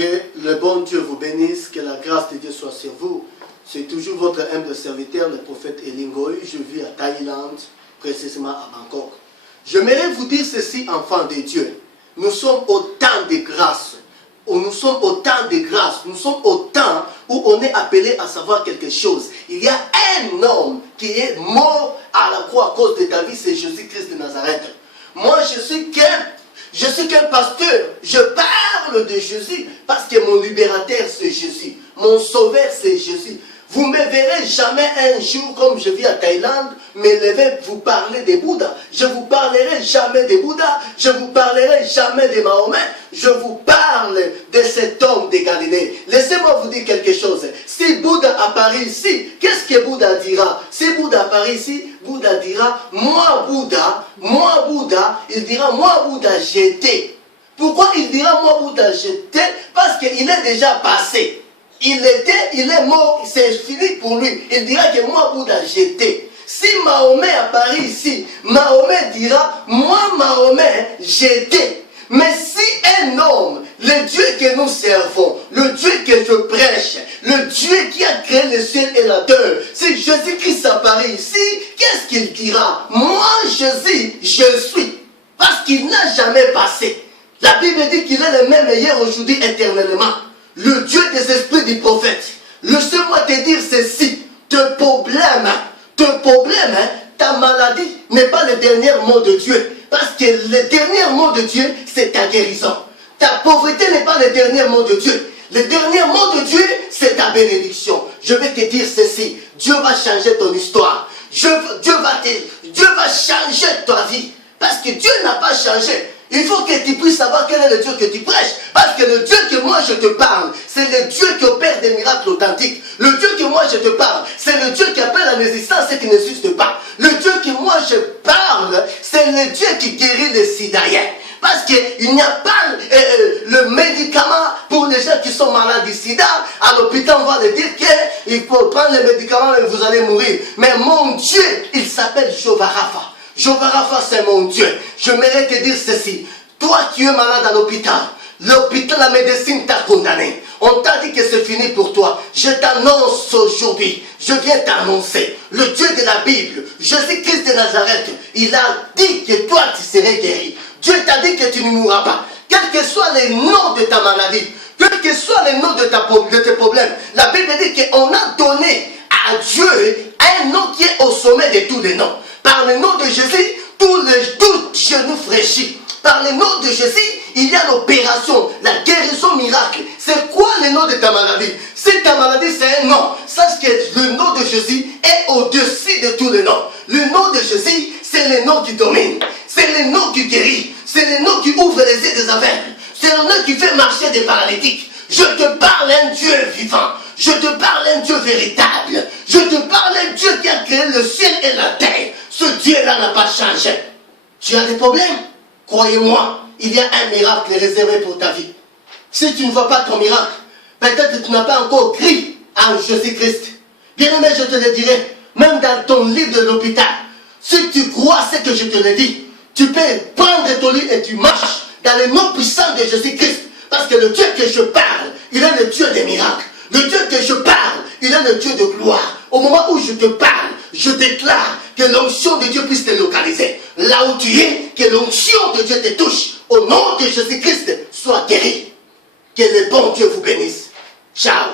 Que le bon Dieu vous bénisse, que la grâce de Dieu soit sur vous. C'est toujours votre humble serviteur, le prophète Elingoy. Je vis à Thaïlande, précisément à Bangkok. J'aimerais vous dire ceci, enfants de Dieu. Nous sommes au temps de grâce. Nous sommes au temps de grâce. Nous sommes au temps où on est appelé à savoir quelque chose. Il y a un homme qui est mort à la croix à cause de ta vie, c'est Jésus-Christ de Nazareth. Moi, je suis qu'un pasteur. Je parle de Jésus parce que mon libérateur, c'est Jésus. Mon sauveur, c'est Jésus. Vous ne me verrez jamais un jour, comme je vis à Thaïlande, me lever vous parler de Bouddha. Je ne vous parlerai jamais de Bouddha. Je ne vous parlerai jamais de Mahomet. Je vous parle de cet homme de Galilée. Laissez-moi vous dire quelque chose. Si Bouddha apparaît ici, qu'est-ce que Bouddha dira? Si Bouddha apparaît ici, Bouddha dira, moi Bouddha, il dira, moi Bouddha, j'étais. Pourquoi il dira, moi Bouddha, j'étais? Parce qu'il est déjà passé. Il est mort, c'est fini pour lui. Il dira que moi, Bouddha, j'étais. Si Mahomet apparaît ici, Mahomet dira, moi, Mahomet, j'étais. Mais si un homme, le Dieu que nous servons, le Dieu que je prêche, le Dieu qui a créé le ciel et la terre, si Jésus-Christ apparaît ici, qu'est-ce qu'il dira? Moi, Jésus, je suis. Parce qu'il n'a jamais passé. La Bible dit qu'il est le même hier, aujourd'hui, éternellement. Le Dieu des esprits du prophète. Laissez-moi te dire ceci. Tes problèmes, ta maladie n'est pas le dernier mot de Dieu. Parce que le dernier mot de Dieu, c'est ta guérison. Ta pauvreté n'est pas le dernier mot de Dieu. Le dernier mot de Dieu, c'est ta bénédiction. Je vais te dire ceci. Dieu va changer ton histoire. Dieu va changer ta vie. Parce que Dieu n'a pas changé. Il faut que tu puisses savoir quel est le Dieu que tu prêches. Parce que le Dieu que moi je te parle, c'est le Dieu qui opère des miracles authentiques. Le Dieu que moi je te parle, c'est le Dieu qui appelle à l'existence ce qui n'existe pas. Le Dieu que moi je parle, c'est le Dieu qui guérit les sidaïens. Parce qu'il n'y a pas le médicament pour les gens qui sont malades du sida. À l'hôpital, on va leur dire qu'il faut prendre le médicament et vous allez mourir. Mais mon Dieu, il s'appelle Jéhovah Rapha. Jéhovah Rapha, c'est mon Dieu. Je mérite te dire ceci. Toi qui es malade à l'hôpital, la médecine t'a condamné. On t'a dit que c'est fini pour toi. Je t'annonce aujourd'hui, je viens t'annoncer, le Dieu de la Bible, Jésus-Christ de Nazareth, il a dit que toi tu serais guéri. Dieu t'a dit que tu ne mourras pas. Quel que soit le nom de ta maladie, quel que soit le nom de tes problèmes, la Bible dit qu'on a donné à Dieu un nom qui est au sommet de tous les noms. Par le nom de Jésus, tout genou fléchit. Par le nom de Jésus, il y a l'opération, la guérison miracle. C'est quoi le nom de ta maladie? Si ta maladie c'est un nom, sache que le nom de Jésus est au-dessus de tous les noms. Le nom de Jésus, c'est le nom qui domine. C'est le nom qui guérit. C'est le nom qui ouvre les yeux des aveugles. C'est le nom qui fait marcher des paralytiques. Je te parle un Dieu vivant. Je te parle un Dieu véritable. Je te parle un Dieu qui a créé le ciel et la terre. Ce Dieu-là n'a pas changé. Tu as des problèmes? Croyez-moi, il y a un miracle réservé pour ta vie. Si tu ne vois pas ton miracle, peut-être que tu n'as pas encore crié à Jésus-Christ. Bien-aimé, je te le dirai, même dans ton lit de l'hôpital, si tu crois ce que je te le dis, tu peux prendre ton lit et tu marches dans le nom puissant de Jésus-Christ. Parce que le Dieu que je parle, il est le Dieu des miracles. Le Dieu que je parle, il est le Dieu de gloire. Au moment où je te parle, je déclare que l'onction de Dieu puisse te localiser. Là où tu es, que l'onction de Dieu te touche. Au nom de Jésus-Christ, sois guéri. Que le bon Dieu vous bénisse. Ciao.